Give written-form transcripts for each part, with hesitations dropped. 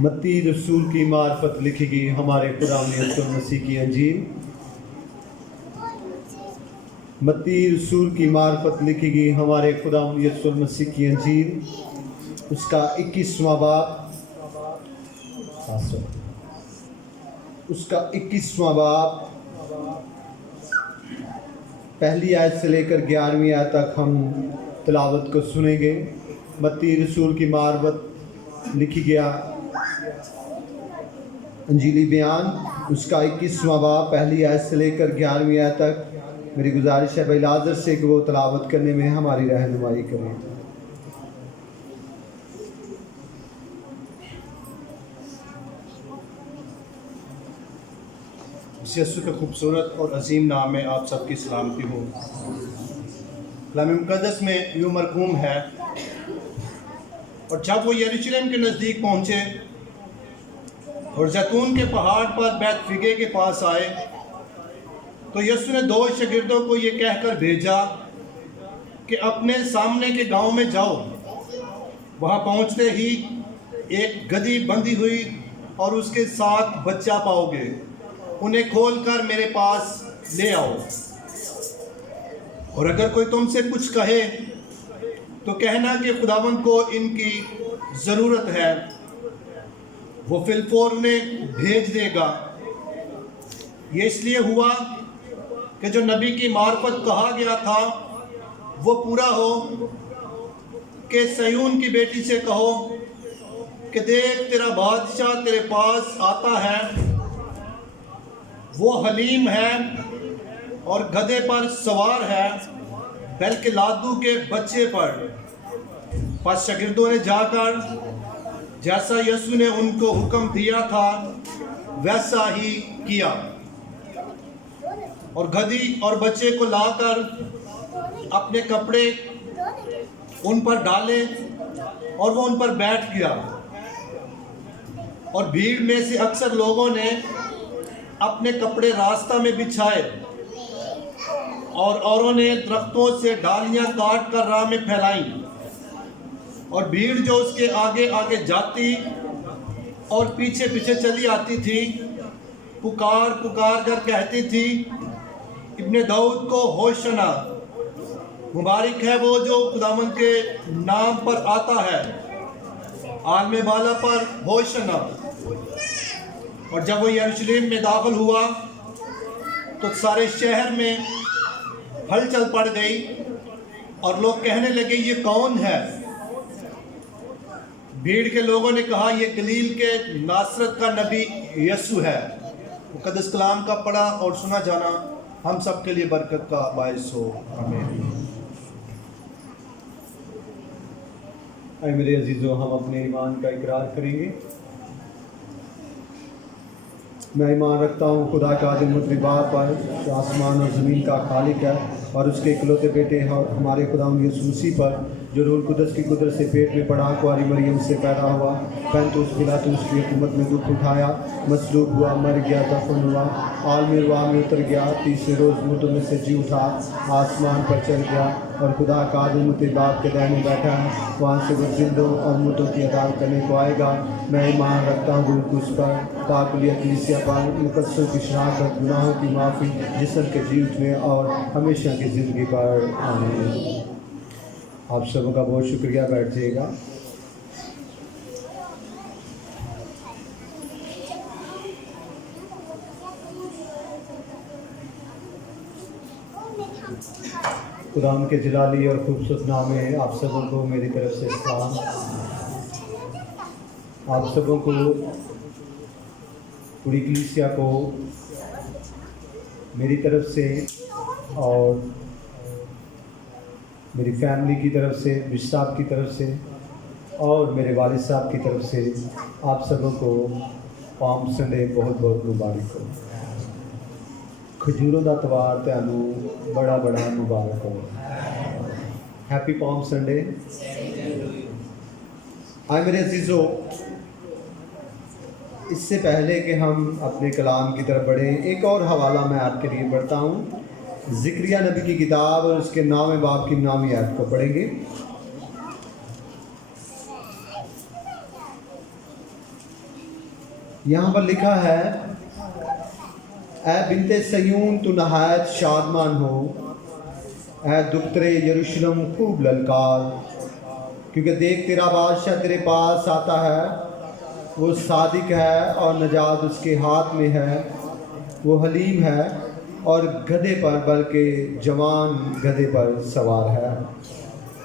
मत्ती रसूल की मार्फत लिखी गई हमारे खुदा यीशु मसीह की अंजील। मत्ती रसूल की मार्फत लिखी गई हमारे खुदा यीशु मसीह की अंजील, उसका 21वां बाब पहली आयत से लेकर 11वीं आयत तक हम तिलावत को सुनेंगे। मत्ती रसूल की मार्फत लिखी गया अंजीली बयान, उसका 21वां बाब पहली आयत से लेकर 11वीं आयत तक। मेरी गुजारिश है भाई लाजर से कि वो तिलावत करने में हमारी रहनुमाई करें। यीशु के खूबसूरत और अजीम नाम में आप सबकी सलामती हो। कलाम मुक़द्दस में यूँ मरकूम है, और जब वो यरूशलेम के नज़दीक पहुँचे और जैतून के पहाड़ पर बैतफगे के पास आए, तो यीशु ने 2 शागिर्दों को ये कहकर भेजा कि अपने सामने के गांव में जाओ। वहाँ पहुँचते ही एक गधी बंधी हुई और उसके साथ बच्चा पाओगे, उन्हें खोलकर मेरे पास ले आओ। और अगर कोई तुमसे कुछ कहे तो कहना कि खुदावंद को इनकी ज़रूरत है, वो फिलफौर उन्हें भेज देगा। ये इसलिए हुआ कि जो नबी की मार्फत कहा गया था वो पूरा हो कि सयून की बेटी से कहो कि देख तेरा बादशाह तेरे पास आता है, वो हलीम है और गधे पर सवार है, बल्कि लादू के बच्चे पर। बस शागिर्दों ने जाकर जैसा यीशु ने उनको हुक्म दिया था वैसा ही किया, और गधी और बच्चे को लाकर अपने कपड़े उन पर डाले और वो उन पर बैठ गया। और भीड़ में से अक्सर लोगों ने अपने कपड़े रास्ता में बिछाए और औरों ने दरख्तों से डालियां काट कर राह में फैलाई। और भीड़ जो उसके आगे आगे जाती और पीछे पीछे चली आती थी, पुकार पुकार कर कहती थी, इब्ने दाऊद को होशना, मुबारक है वो जो खुदावंद के नाम पर आता है, आलमे बाला पर होशना। और जब वो यरूशलेम में दाखिल हुआ तो सारे शहर में हलचल पड़ गई और लोग कहने लगे ये कौन है। भीड़ के लोगों ने कहा ये गलील के नासरत का नबी यीशु है। मुक़द्दस कलाम का पढ़ा और सुना जाना हम सब के लिए बरकत का बायस हो। आमीन। ऐ मेरे अजीज़ों, हम अपने ईमान का इकरार करेंगे। मैं ईमान रखता हूँ खुदा का आदिम मुतलक बाप पर, जो आसमान और ज़मीन का खालिक है, और उसके इकलौते बेटे हैं और हमारे खुदा यीशु मसीह पर, जो रूह कुदस की कुदरत से पेट में पड़ा, कुंवारी मरियम से पैदा हुआ, पैंतुस पिलातुस की हुकूमत में दुख उठाया, मसलूब हुआ, मर गया, दफन हुआ, आलम रुआ में उतर गया, तीसरे रोज़ मुर्दों में से जी उठा, आसमान पर चढ़ गया और खुदा का आदिम मुतलक बाप के दाहिने बैठा है, वहाँ से वो जिंदों और मुर्दों की अदालत करने को आएगा। मैं ईमान रखता हूँ रूह कुदस पर, पाकलिया कलीसिया पर, मुकद्दसों की शहादत, गुनाहों की माफ़ी, जिस्म के जी उठने और हमेशा की ज़िंदगी पर। आमीन। आप सबों का बहुत शुक्रिया। बैठ जाइएगा। खुदाम के जलाली और खूबसूरत नाम में आप सबों को मेरी तरफ से सलाम। आप सबों को, पूरी कलीसिया को मेरी तरफ से और मेरी फैमिली की तरफ से, बिशप साहब की तरफ से और मेरे वालिद साहब की तरफ से आप सबों को पाम संडे बहुत बहुत मुबारक हो। खजूरों का त्यौहार तैनू बड़ा बड़ा मुबारक हो। Happy palm Sunday. आए मेरे अजीज़ों, इससे पहले कि हम अपने कलाम की तरफ बढ़ें, एक और हवाला मैं आपके लिए पढ़ता हूँ। ज़िक्रिया नबी की किताब और उसके 9वें बाब की 9वीं आयत को पढ़ेंगे। यहाँ पर लिखा है, اے بنت سیون تو نہایت شادمان ہو، اے دخترے یروشلم خوب للکار، کیونکہ دیکھ تیرا بادشاہ تیرے پاس آتا ہے، وہ صادق ہے اور نجات اس کے ہاتھ میں ہے، وہ حلیم ہے اور گدھے پر بلکہ جوان گدھے پر سوار ہے۔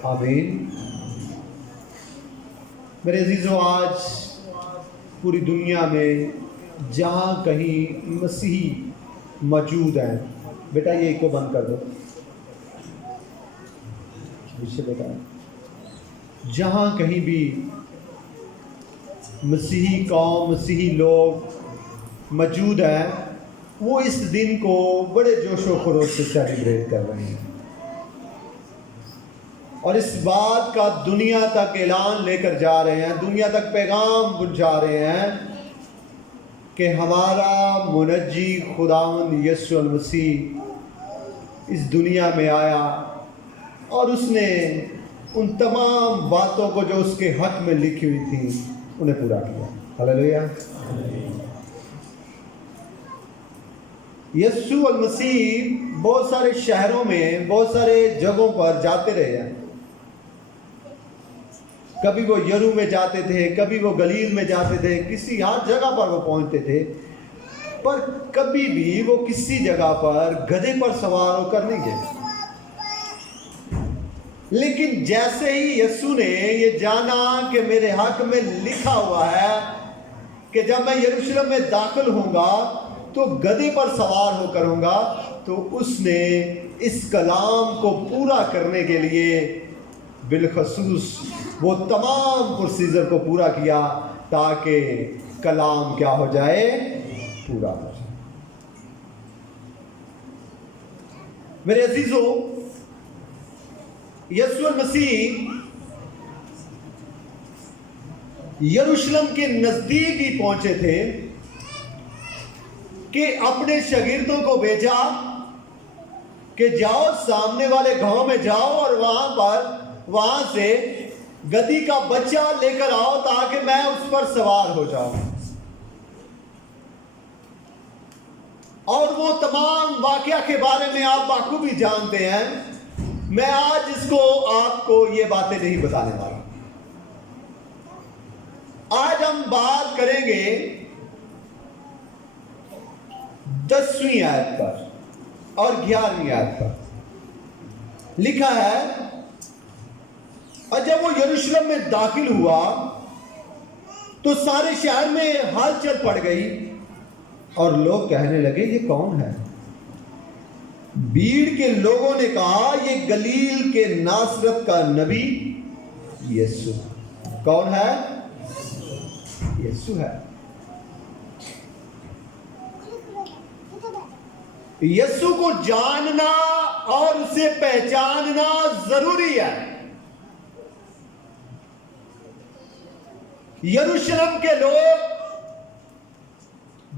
آمین۔ میرے عزیزو، آج پوری دنیا میں جہاں کہیں مسیحی موجود ہیں، بیٹا یہ کو بند کر دو بیٹا، جہاں کہیں بھی مسیحی قوم، مسیحی لوگ موجود ہیں، وہ اس دن کو بڑے جوش و خروش سے سیلیبریٹ کر رہے ہیں، اور اس بات کا دنیا تک اعلان لے کر جا رہے ہیں، دنیا تک پیغام پہنچا رہے ہیں کہ ہمارا منجی خداوند یسوع المسیح اس دنیا میں آیا اور اس نے ان تمام باتوں کو جو اس کے حق میں لکھی ہوئی تھیں انہیں پورا کیا۔ ہلیلویا۔ یسوع المسیح بہت سارے شہروں میں، بہت سارے جگہوں پر جاتے رہے ہیں، کبھی وہ یرو میں جاتے تھے، کبھی وہ گلیل میں جاتے تھے، کسی ہر جگہ پر وہ پہنچتے تھے، پر کبھی بھی وہ کسی جگہ پر گدھے پر سوار ہو کر نہیں گئے۔ لیکن جیسے ہی یسوع نے یہ جانا کہ میرے حق میں لکھا ہوا ہے کہ جب میں یروشلم میں داخل ہوں گا تو گدھے پر سوار ہو کر ہوں گا، تو اس نے اس کلام کو پورا کرنے کے لیے بالخصوص وہ تمام پروسیجر کو پورا کیا تاکہ کلام کیا ہو جائے، پورا ہو جائے۔ میرے عزیزو، یسوع المسیح یروشلم کے نزدیک ہی پہنچے تھے کہ اپنے شاگردوں کو بھیجا کہ جاؤ سامنے والے گاؤں میں جاؤ اور وہاں سے گدھی کا بچہ لے کر آؤ تاکہ میں اس پر سوار ہو جاؤں۔ اور وہ تمام واقعہ کے بارے میں آپ بخوبی جانتے ہیں، میں آج اس کو آپ کو یہ باتیں نہیں بتانے والا۔ آج ہم بات کریں گے 10ویں آیت پر اور 11ویں آیت پر۔ لکھا ہے، اور جب وہ یروشلم میں داخل ہوا تو سارے شہر میں ہلچل پڑ گئی اور لوگ کہنے لگے یہ کون ہے؟ بھیڑ کے لوگوں نے کہا یہ گلیل کے ناصرت کا نبی یسوع۔ کون ہے؟ یسوع ہے۔ یسوع کو جاننا اور اسے پہچاننا ضروری ہے۔ یروشلم کے لوگ،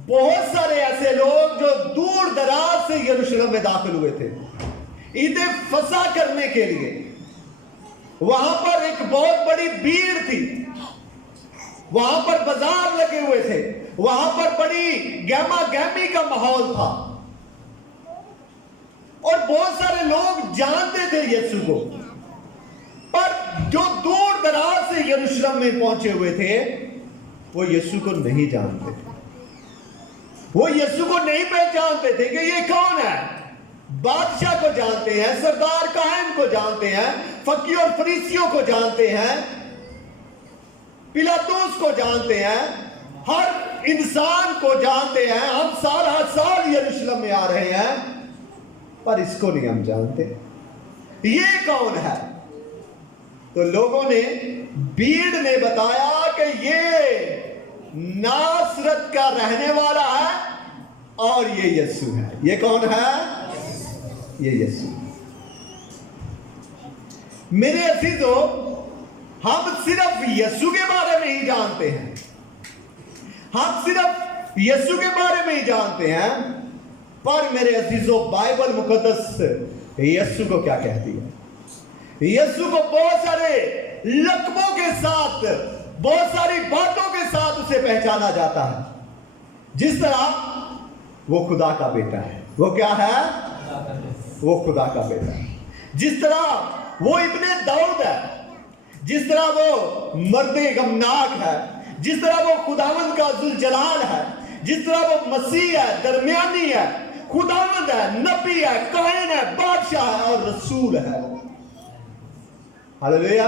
بہت سارے ایسے لوگ جو دور دراز سے یروشلم میں داخل ہوئے تھے عید فصح کرنے کے لیے، وہاں پر ایک بہت بڑی بھیڑ تھی، وہاں پر بازار لگے ہوئے تھے، وہاں پر بڑی گہما گہمی کا ماحول تھا، اور بہت سارے لوگ جانتے تھے یسوع کو، پر جو دور دراز سے یروشلم میں پہنچے ہوئے تھے وہ یسوع کو نہیں جانتے تھے، وہ یسوع کو نہیں پہچانتے تھے کہ یہ کون ہے۔ بادشاہ کو جانتے ہیں، سردار کاہن کو جانتے ہیں، فقی اور فریسیوں کو جانتے ہیں، پلاطوس کو جانتے ہیں، ہر انسان کو جانتے ہیں۔ ہم سارا سال یروشلم میں آ رہے ہیں پر اس کو نہیں ہم جانتے یہ کون ہے۔ تو لوگوں نے، بھیڑ نے بتایا کہ یہ ناصرت کا رہنے والا ہے اور یہ یسوع ہے۔ یہ کون ہے؟ یہ یسوع۔ میرے عزیزو، ہم صرف یسوع کے بارے میں ہی جانتے ہیں، ہم صرف یسوع کے بارے میں ہی جانتے ہیں، پر میرے عزیزو بائبل مقدس یسوع کو کیا کہتی ہے؟ یسوع کو بہت سارے لقبوں کے ساتھ، بہت ساری باتوں کے ساتھ اسے پہچانا جاتا ہے۔ जिस तरह वो खुदा का बेटा है। वो क्या है? वो खुदा का बेटा है। जिस तरह वो इब्ने दाऊद है, जिस तरह वो मर्द गमनाक है, जिस तरह वो खुदावंद का जुल जलाल है, जिस तरह वो मसीह है, दरमियानी है, खुदावंद है, नबी है, काहिन है, बादशाह है और रसूल है। हालेलुया।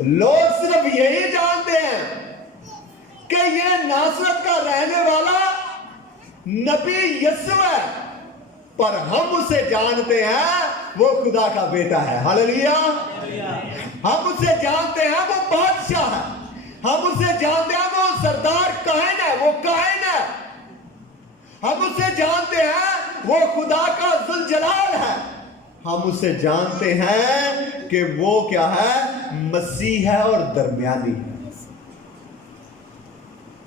लोग सिर्फ यही जानते हैं कि ये नासरत का रहने वाला नबी यीशु है, पर हम उसे जानते हैं वो खुदा का बेटा है। हालेलुया। हम उसे जानते हैं वो बादशाह है, हम उसे जानते हैं वो सरदार काहिन है, वो काहिन है। हम उसे जानते हैं वो खुदा का जुल जलाल है। हम उसे जानते हैं कि वो क्या है? मसीह है और दरमियानी है।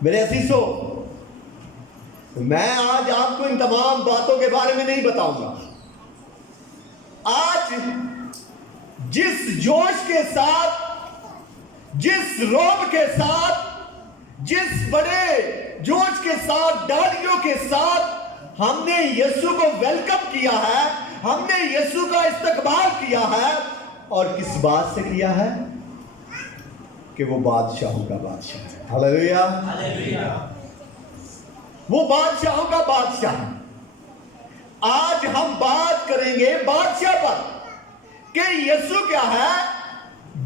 मेरे अजीजों, मैं आज आपको इन तमाम बातों के बारे में नहीं बताऊंगा। आज जिस जोश के साथ, जिस रोब के साथ, जिस बड़े जोश के साथ, डालियों के साथ हमने यीशु को वेलकम किया है, हमने यीशु का इस्तकबाल किया है, और किस बात से किया है? कि वो बादशाहों का बादशाह है। हालेलुया। वो बादशाहों का बादशाह है। आज हम बात करेंगे बादशाह पर कि यीशु क्या है?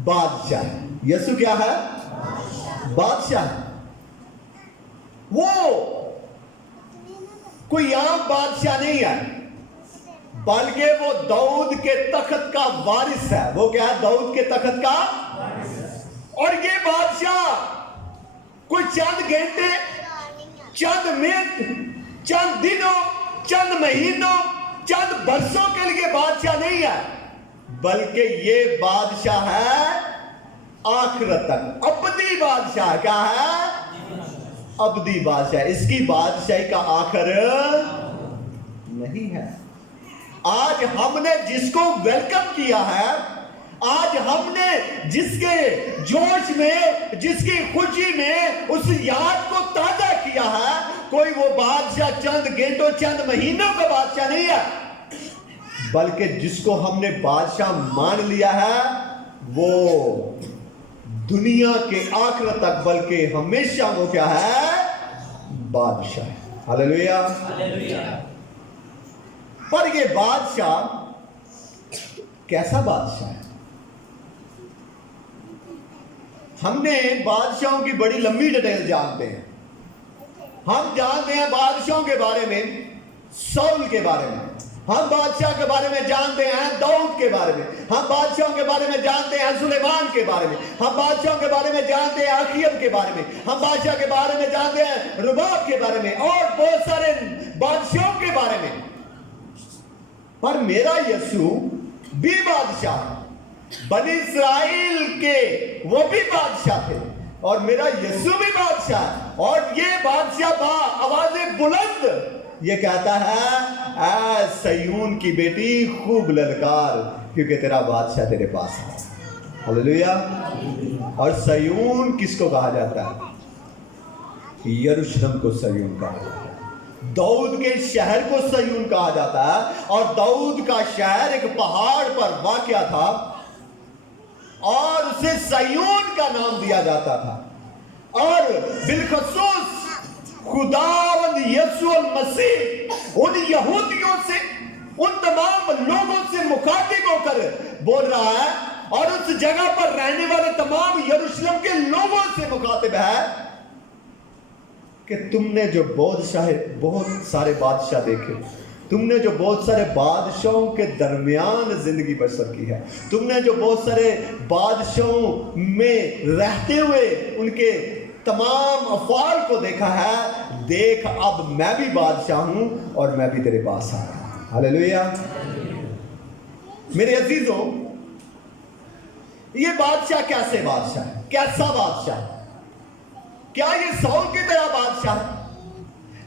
बादशाह है। यीशु क्या है? बादशाह है। वो कोई आम बादशाह नहीं है, बल्कि वो दाऊद के तख्त का वारिस है। वो क्या है? दाऊद के तख्त का। और ये बादशाह कोई चंद घंटे, चंद मिनट, चंद दिनों, चंद महीनों, चंद बरसों के लिए बादशाह नहीं है, बल्कि ये बादशाह है आखिरत तक। अबदी बादशाह। क्या है? अबदी बादशाह। इसकी बादशाही का आखिर नहीं है। आज हमने जिसको वेलकम किया है, आज हमने जिसके जोश में, जिसकी खुशी में उस याद को ताजा किया है, कोई वो बादशाह चंद घंटों, चंद महीनों का बादशाह नहीं है, बल्कि जिसको हमने बादशाह मान लिया है वो दुनिया के आखिर तक, बल्कि हमेशा वो क्या है? बादशाह है। हालेलुया। पर ये बादशाह कैसा बादशाह है? हमने बादशाहों की बड़ी लंबी डिटेल जानते हैं। हम जानते हैं बादशाहों के बारे में, सौल के बारे में, हम बादशाह के बारे में जानते हैं दाऊद के बारे में, हम बादशाहों के बारे में जानते हैं सुलेमान के बारे में, हम बादशाहों के बारे में जानते हैं अखीब के बारे में, हम बादशाह के बारे में जानते हैं रुबाब के बारे में, और बहुत सारे बादशाहों के बारे में। पर मेरा यीशु भी बादशाह, बनी इस्राएल के वो भी बादशाह थे, और मेरा यीशु भी बादशाह है। और ये बादशाह बा आवाज़े बुलंद ये कहता है, ऐ सयून की बेटी खूब ललकार, क्योंकि तेरा बादशाह तेरे पास है। हालेलुया। और सयून किसको कहा जाता है? यरूशलेम को सयून कहा जाता है। दाऊद के शहर को सयून कहा जाता है, और दाऊद का शहर एक पहाड़ पर वाक़या था, और उसे सयून का नाम दिया जाता था। और बिलखसूस खुदावंद यीशु मसीह उन यहूदियों से, उन तमाम लोगों से मुखातिब होकर बोल रहा है, और उस जगह पर रहने वाले तमाम यरूशलेम के लोगों से मुखातिब है कि तुमने जो बहुत सारे बादशाह देखे, तुमने जो बहुत सारे बादशाहों के दरमियान जिंदगी बसर की है, तुमने जो बहुत सारे बादशाहों में रहते हुए उनके तमाम अफआल को देखा है, देख अब मैं भी बादशाह हूं और मैं भी तेरे पास आ रहा हूं। हालेलुया। मेरे अजीजों, ये बादशाह कैसे बादशाह है? कैसा बादशाह? क्या ये सौल की तरह बादशाह है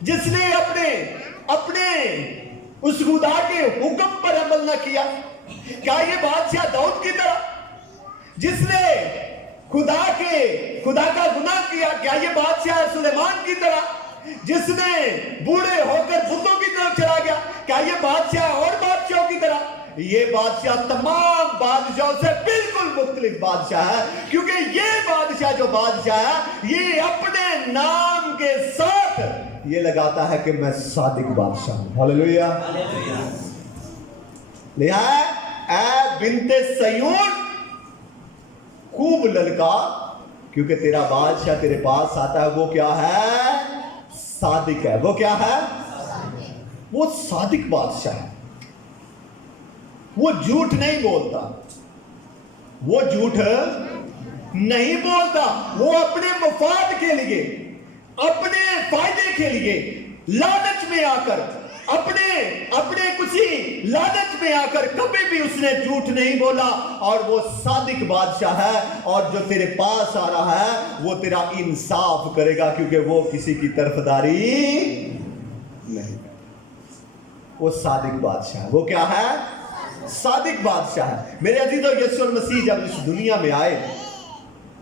जिसने अपने उस खुदा के हुक्म पर अमल न किया? क्या ये बादशाह दाऊद की तरह जिसने खुदा का गुनाह किया? क्या ये बादशाह है सुलेमान की तरह जिसने बूढ़े होकर बुतों की तरफ चला गया? क्या ये बादशाह और बादशाहों की तरह? ये बादशाह तमाम बादशाहों से बिल्कुल मुख्तलिफ बादशाह है, क्योंकि ये बादशाह जो बादशाह है ये अपने नाम के साथ ये लगाता है कि मैं सादिक बादशाह हूं। हालेलुया। लिहाजा ऐ बिन्ते सयून खूब ललका, क्योंकि तेरा बादशाह तेरे पास आता है। वो क्या है? सादिक है। वो क्या है? वो सादिक बादशाह है। वो झूठ नहीं बोलता, वो झूठ नहीं बोलता। वो अपने मफाद के लिए, अपने फायदे के लिए लालच में आकर, अपने कुछ लालच में आकर कभी भी उसने झूठ नहीं बोला। और वो सादिक बादशाह है, और जो तेरे पास आ रहा है वो तेरा इंसाफ करेगा, क्योंकि वो किसी की तरफदारी नहीं। वो सादिक बादशाह है। वो क्या है? सादिक बादशाह है। मेरे अजीजों, यीशु मसीह जब इस दुनिया में आए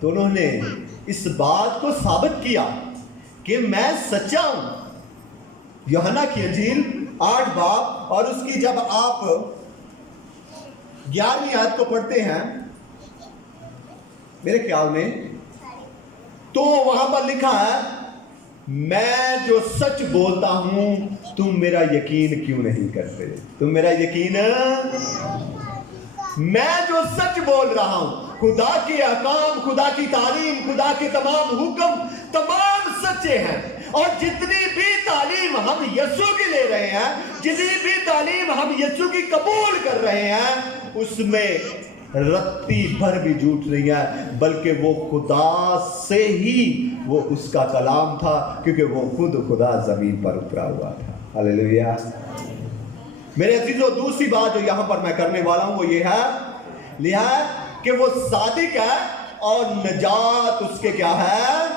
तो उन्होंने इस बात को साबित किया कि मैं सच्चा हूं। यूहन्ना की इंजील 8 बाब और उसकी जब आप 11वीं आयत को पढ़ते हैं मेरे ख्याल में, तो वहां पर लिखा है, मैं जो सच बोलता हूं तुम मेरा यकीन क्यों नहीं करते? तुम मेरा यकीन, मैं जो सच बोल रहा हूं, खुदा के अहकाम, खुदा की तालीम, खुदा के तमाम हुक्म तमाम सच्चे हैं। और जितनी भी तालीम हम यीशु की ले रहे हैं, जितनी भी तालीम हम यीशु की कबूल कर रहे हैं, उसमें रत्ती भर भी झूठ नहीं है, बल्कि वो खुदा से ही वो उसका कलाम था, क्योंकि वो खुद खुदा जमीन पर उतरा हुआ था। हालेलुया। मेरे अजीजों, दूसरी बात जो यहां पर मैं करने वाला हूं वो ये है, लिहा कि वो सादिक है और नजात उसके क्या है?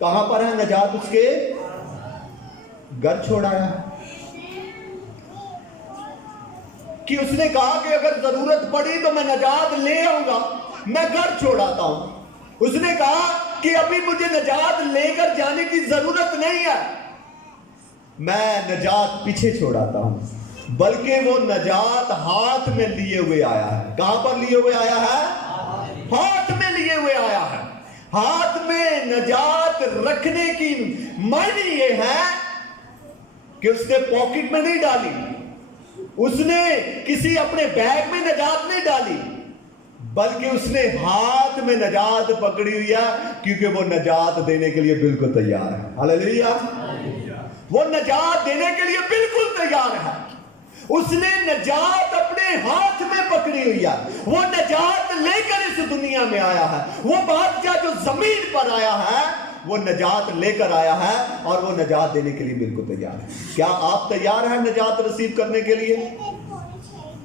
कहां पर है नजात? उसके घर छोड़ाया है। कि उसने कहा कि अगर जरूरत पड़ी तो मैं नजात ले आऊंगा, मैं घर छोड़ाता हूं। उसने कहा कि अभी मुझे नजात लेकर जाने की जरूरत नहीं है, मैं नजात पीछे छोड़ाता हूं। बल्कि वो नजात हाथ में लिए हुए आया है। कहां पर लिए हुए आया है? हाथ में लिए हुए आया है। हाथ में नजात रखने की मायने ये है कि उसने पॉकेट में नहीं डाली, उसने किसी अपने बैग में नजात नहीं डाली, बल्कि उसने हाथ में नजात पकड़ी हुई है, क्योंकि वो नजात देने के लिए बिल्कुल तैयार है। हालेलुया। वो नजात देने के लिए बिल्कुल तैयार है। उसने नजात अपने हाथ में पकड़ी हुई है। वो नजात लेकर इस दुनिया में आया है। वो बादशाह जो जमीन पर आया है वो नजात लेकर आया है, और वो नजात देने के लिए बिल्कुल तैयार है। क्या आप तैयार हैं नजात रिसीव करने के लिए?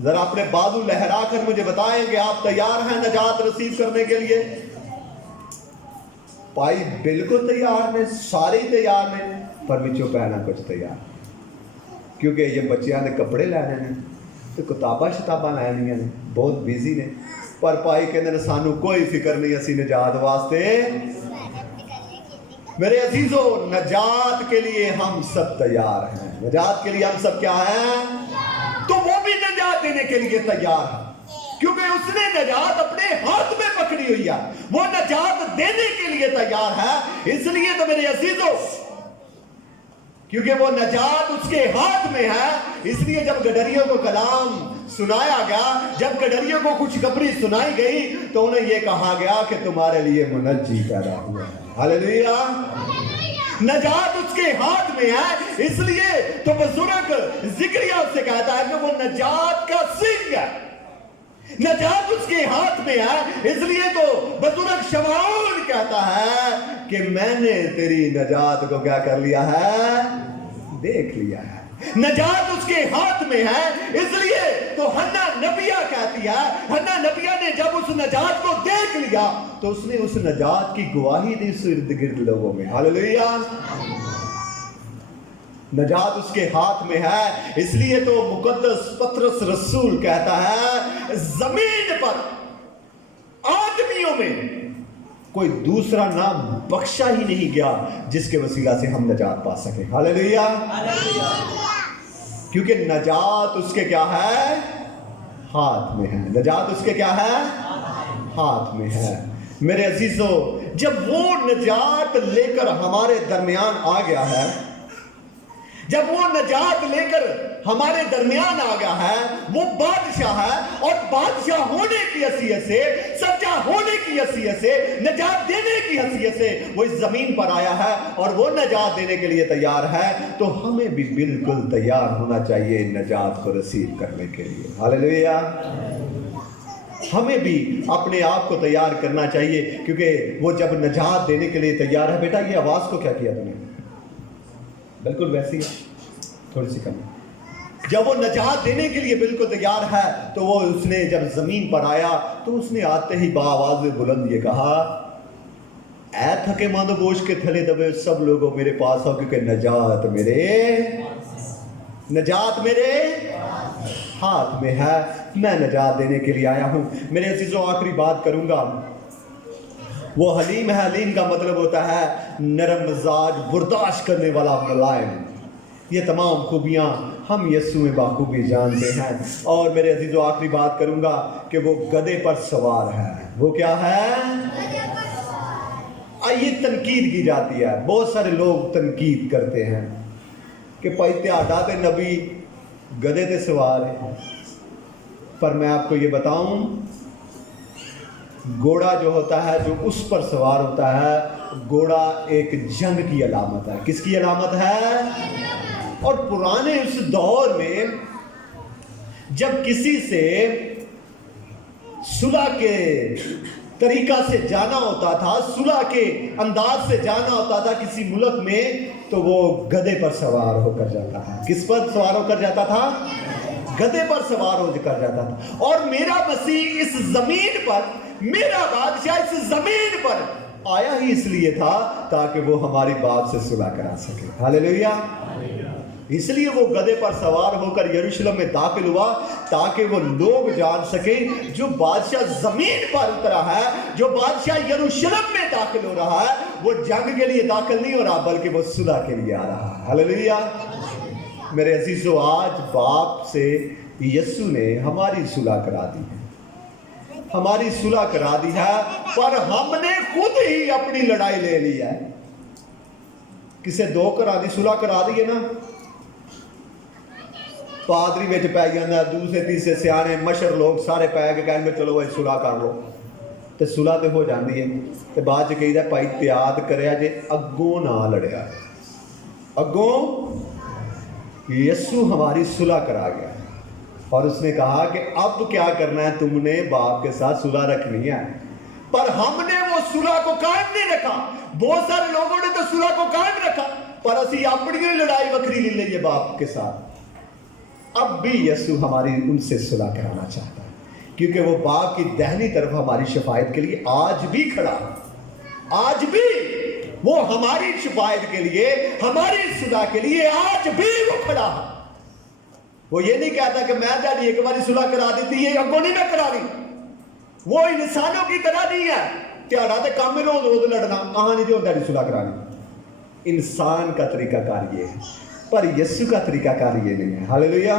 जरा अपने बाजू लहरा कर मुझे बताएं कि आप तैयार हैं नजात रिसीव करने के लिए? भाई बिल्कुल तैयार ने, सारे तैयार ने, पर विचों पहना कुछ तैयार, क्योंकि ये बच्चों ने कपड़े लैने ने तो किताबां शताबां लैनियां ने, बहुत बिजी ने। पर भाई कहते ने सानू कोई फिक्र नहीं, असी नजात वास्ते। मेरे अजीजों, नजात के लिए हम सब तैयार हैं। नजात के लिए हम सब क्या हैं? तो वो भी नजात देने के लिए तैयार है, क्योंकि उसने नजात अपने हाथ में पकड़ी हुई है। वो नजात देने के लिए तैयार है। इसलिए तो मेरे अजीजों, क्योंकि वो नजात उसके हाथ में है, इसलिए जब गडरियों को कलाम सुनाया गया, जब गडरियों को खुशखबरी सुनाई गई, तो उन्हें यह कहा गया कि तुम्हारे लिए मुनज्जी पैदा हुआ है। हालेलुया। नजात उसके हाथ में है, इसलिए तो बुजुर्ग जिक्रिया उससे कहता है कि वो नजात का सिंह है। नजात उसके हाथ में है, इसलिए तो बुजुर्ग शमआन कहता है कि मैंने तेरी नजात को क्या कर लिया है? देख लिया है। नजात उसके हाथ में है, इसलिए तो हन्ना नबिया कहती है, हन्ना नबिया ने जब उस नजात को देख लिया तो उसने उस नजात की गवाही दी उस इर्द गिर्द लोगों में। हालेलुया। नजात उसके हाथ में है, इसलिए तो मुकद्दस पतरस रसूल कहता है, जमीन पर आदमियों में कोई दूसरा नाम बख्शा ही नहीं गया जिसके वसीला से हम नजात पा सके। हालेलुया। क्योंकि नजात उसके क्या है? हाथ में है। नजात उसके क्या है? हाथ में है। मेरे अजीजों, जब वो नजात लेकर हमारे दरमियान आ गया है, जब वो नजात लेकर हमारे दरमियान आ गया है, वो बादशाह है, और बादशाह होने की हैसियत से, सच्चा होने की हैसियत से, नजात देने की हैसियत से वो इस जमीन पर आया है और वो नजात देने के लिए तैयार है। तो हमें भी बिल्कुल तैयार होना चाहिए नजात को रिसीव करने के लिए। हालेलुया। हमें भी अपने आप को तैयार करना चाहिए, क्योंकि वो जब नजात देने के लिए तैयार है। बेटा, ये आवाज को क्या किया तूने? बिल्कुल वैसी है, थोड़ी सी कम। जब वो नजात देने के लिए बिल्कुल तैयार है, तो वो उसने जब जमीन पर आया तो उसने आते ही बाआवाज़ बुलंद ये कहा, ऐ थके मंद बोझ के थले दबे सब लोगों मेरे पास आओ, क्योंकि नजात मेरे हाथ में है। मैं नजात देने के लिए आया हूं। मेरे अजीजों, आखिरी बात करूंगा। वो हलीम है। हलीम का मतलब होता है नरम मिजाज, बर्दाश्त करने वाला, मुलायम। ये तमाम खूबियां हम यीशु में बाखूबी जानते हैं। और मेरे अजीजों, आखिरी बात करूंगा कि वो गधे पर सवार है। वो क्या है? ये तनकीद की जाती है। बहुत सारे लोग तनकीद करते हैं कि भाई त्याड़ा ते नबी गधे ते सवार है। पर मैं आपको ये बताऊं, घोड़ा जो होता है, जो उस पर सवार होता है, घोड़ा एक जंग की अलामत है। किसकी अलामत है? और पुराने उस दौर में जब किसी से सुलह के तरीका से जाना होता था, सुलह के अंदाज से जाना होता था किसी मुल्क में, तो वो गधे पर सवार होकर जाता था। किस पर सवार होकर जाता था? गधे पर सवार होकर जाता था। और मेरा मसीह इस जमीन पर, मेरा बादशाह इस जमीन पर आया ही इसलिए था ताकि वो हमारी बात से सुलह करा सके। हालेलुया। इसलिए वो गधे पर सवार होकर यरूशलेम में दाखिल हुआ, ताकि वो लोग जान सके जो बादशाह जमीन पर उतरा है, जो बादशाह यरूशलेम में दाखिल हो रहा है, वो जंग के लिए दाखिल नहीं हो रहा, बल्कि वो सुलह के लिए आ रहा है। हालेलुया। मेरे अजीजों, आज बाप से यीशु ने हमारी सुलह करा दी है, हमारी सुलह करा दी है, पर हमने खुद ही अपनी लड़ाई ले ली है। किसे दो करा दी, सुलह करा दी है ना, पादरी विच पै जांदा, दूसरे तीसरे सियाने मशर लोग सारे पै के कहणगे चलो भाई सुलह कर लो, तो सुलह तो हो जाती है। तो बाद च कहीदा भाई त्याग करया जे अगों ना लड़िया। अगों यीशु हमारी सुलह करा गया और उसने कहा कि अब क्या करना है, तुमने बाप के साथ सुलह रखनी है। पर हमने वो सुलह को कायम नहीं रखा। बहुत सारे लोगों ने तो सुलह को कायम रखा, पर असी अपनी लड़ाई वखरी ले ली बाप के साथ। अब भी यीशु हमारी उनसे सुलह कराना चाहता है, क्योंकि वो बाप की दाहिनी तरफ हमारी शफायत के लिए आज भी खड़ा है। आज भी वो हमारी शफायत के लिए, हमारी सुलह के लिए आज भी वो खड़ा है। वो ये नहीं कहता कि मैं जानी एक बार सुलह करा देती है, अगो नहीं मैं करा दी। वो इंसानों की तरह नहीं है, त्याड़ा ते काम में रोज रोज लड़ना, कहानी जो होता सुलह करानी। इंसान का तरीकाकार ये है, पर यीशु का तरीकाकार ये नहीं है। हालेलुया।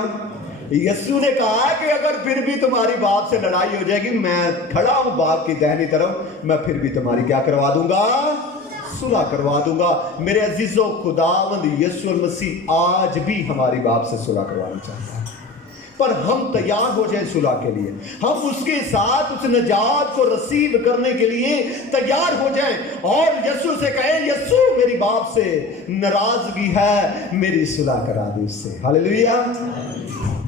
यीशु ने कहा कि अगर फिर भी तुम्हारी बाप से लड़ाई हो जाएगी, मैं खड़ा हूं बाप की दाहिनी तरफ, मैं फिर भी तुम्हारी क्या करवा दूंगा? सुलह करवा दूंगा। मेरे अजीजों, खुदावंद यीशु मसीह आज भी हमारी बाप से सुलह करवाना चाहता है, पर हम तैयार हो जाए सुलह के लिए। हम उसके साथ उस नजात को रिसीव करने के लिए तैयार हो जाएं और यीशु से कहें, यीशु मेरी बाप से नाराजगी है, मेरी सुलह करा दे उससे। हालेलुया।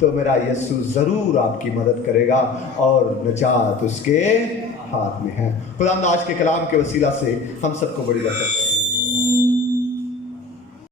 तो मेरा यीशु जरूर आपकी मदद करेगा और नजात उसके हाथ में है। खुदा आज के कलाम के वसीला से हम सबको बड़ी बरकत